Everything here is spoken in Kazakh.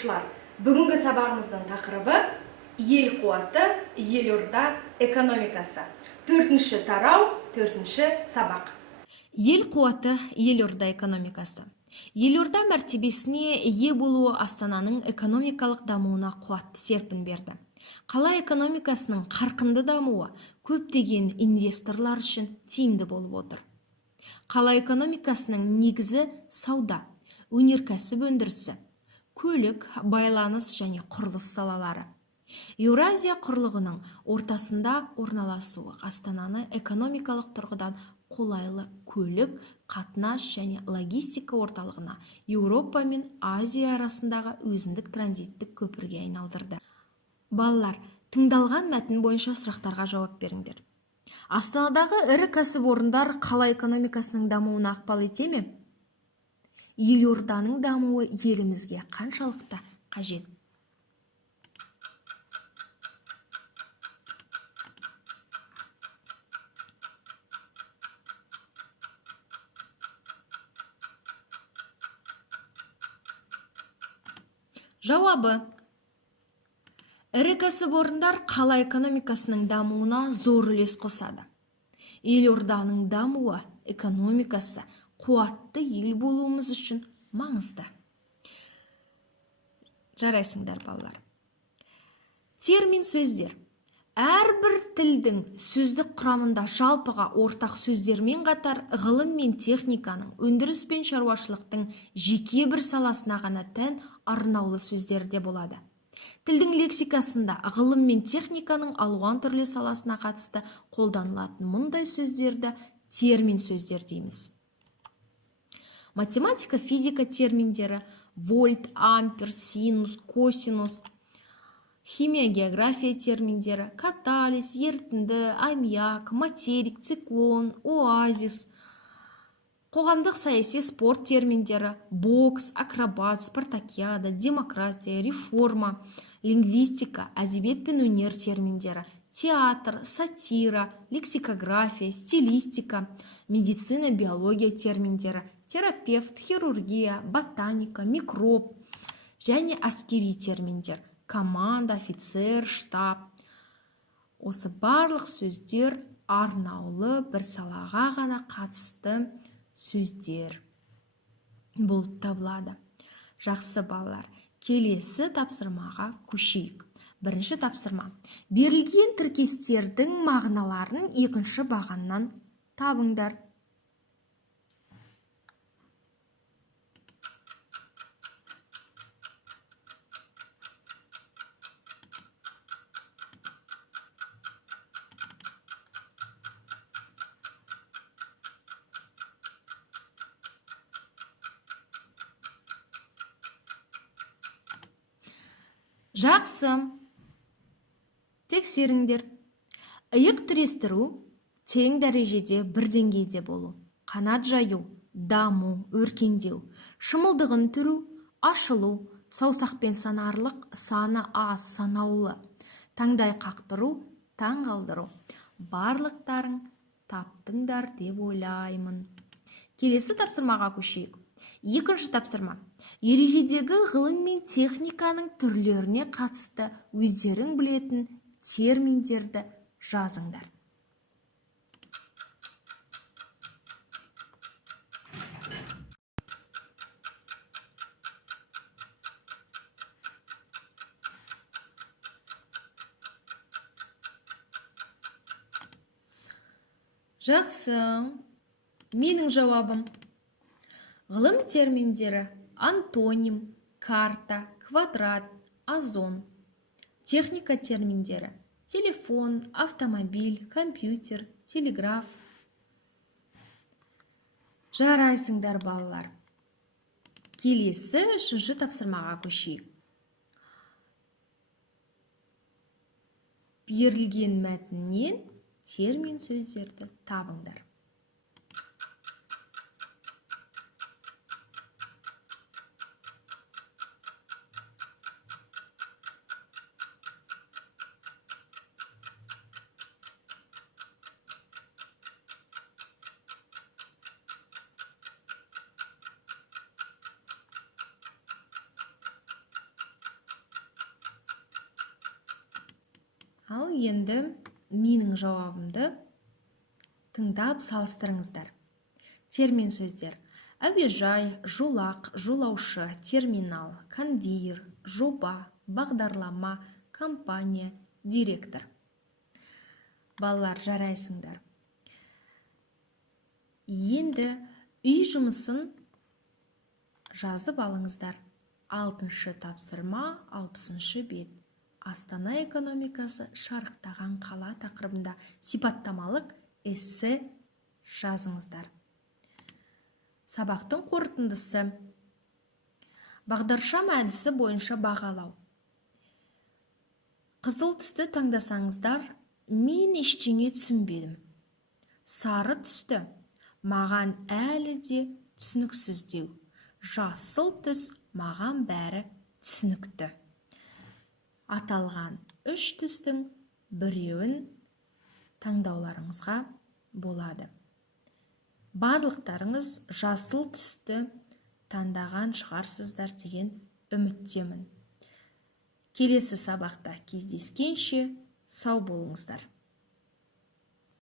оқушылар, бүгінгі сабағымыздың тақырыбы ел қуаты, елорда экономикасы. 4-ші тарау, 4-ші сабақ. Ел қуаты, елорда экономикасы. Елорда мәртебесіне ие болуы Астананың экономикалық дамуына қуатты серпін берді. Қала экономикасының қарқынды дамуы көптеген инвесторлар үшін тиімді болып отыр. Қала экономикасының негізі сауда, өнеркәсіп өндірісі, көлік, байланыс және құрылыс салалары. Еуразия құрлығының ортасында орналасуы Астананы экономикалық тұрғыдан қолайлы көлік, қатынас және логистика орталығына, Еуропа мен Азия арасындағы өзіндік транзиттік көпірге айналдырды. Балалар, тыңдалған мәтін бойынша сұрақтарға жауап беріңдер. Астанадағы ірі кәсіпорындар қала экономикасының дамуына ықпал ете ме? Елорданың дамуы елімізге қаншалықты қажет? Жауабы: ірі кәсіпорындар қала экономикасының дамуына зор үлес қосады. Елорданың дамуы, экономикасы қуатты ел болуымыз үшін маңызды. Жарайсыңдар балалар. Термин сөздер. Әрбір тілдің сөздік құрамында жалпыға ортақ сөздермен қатар ғылым мен техниканың, өндіріс пен шаруашылықтың жеке бір саласына ғана тән арнаулы сөздер де болады. Тілдің лексикасында ғылым мен техниканың алуан түрлі саласына қатысты қолданылатын мұндай сөздерді термин сөздер дейміз. Математика, физика терминдері вольт, ампер, синус, косинус, химия, география терминдері катализ, ерітінді, аммиак, материк, циклон, оазис, қоғамдық саяси спорт терминдері бокс, акробат, спартакиада, демократия, реформа, лингвистика, әдебиет пен өнер терминдері театр, сатира, лексикография, стилистика, медицина, биология терминдері терапевт, хирургия, ботаника, микроб және әскери терминдер команда, офицер, штаб. Осы барлық сөздер арнаулы бір салаға ғана қатысты сөздер болып табылады. Жақсы балалар, келесі тапсырмаға көшейік. Бірінші тапсырма. Берілген тіркестердің мағыналарын екінші бағаннан табыңдар. Жақсы. Тексеріңдер. Иық тірестіру тең дәрежеде бір деңгейде болу. Қанат жаю, даму, өркендеу. Шымылдығын түру, ашылу, саусақпен санарлық, саны аз, санаулы. Таңдай қақтыру, таң қалдыру. Барлықтарың таптыңдар деп ойлаймын. Келесі тапсырмаға көшейік. Екінші тапсырма. Ережедегі ғылым мен техниканың түрлеріне қатысты өздерің білетін терминдерді жазыңдар. Жақсы. Менің жауабым. Ғылым терминдері антоним, карта, квадрат, озон. Техника терминдері телефон, автомобиль, компьютер, телеграф. Жарайсыңдар балалар. Келесі үшінші тапсырмаға көшейік. Берілген мәтіннен термин сөздерді табыңдар. енді менің жауабымды тыңдап салыстырыңыздар. Термин сөздер: әуежай, жолақ, жолаушы, терминал, конвейер, жоба, бағдарлама, компания, директор. Балалар, жарайсыңдар. Енді үй жұмысын жазып алыңыздар. 6-шы тапсырма, 60-шы бет. Астана экономикасы шарықтаған қала тақырыбында сипаттамалық эссе жазыңыздар. Сабақтың қорытындысы: бағдаршам әдісі бойынша бағалау. Қызыл түсті таңдасаңыздар, мен ештеңе түсінбедім. Сары түсті маған әлі де түсініксіздеу. Жасыл түс маған бәрі түсінікті. Аталған 3 түстің біреуін таңдауларыңызға болады. Барлықтарыңыз жасыл түсті таңдаған шығарсыздар деген үміттемін. Келесі сабақта кездескенше сау болыңыздар.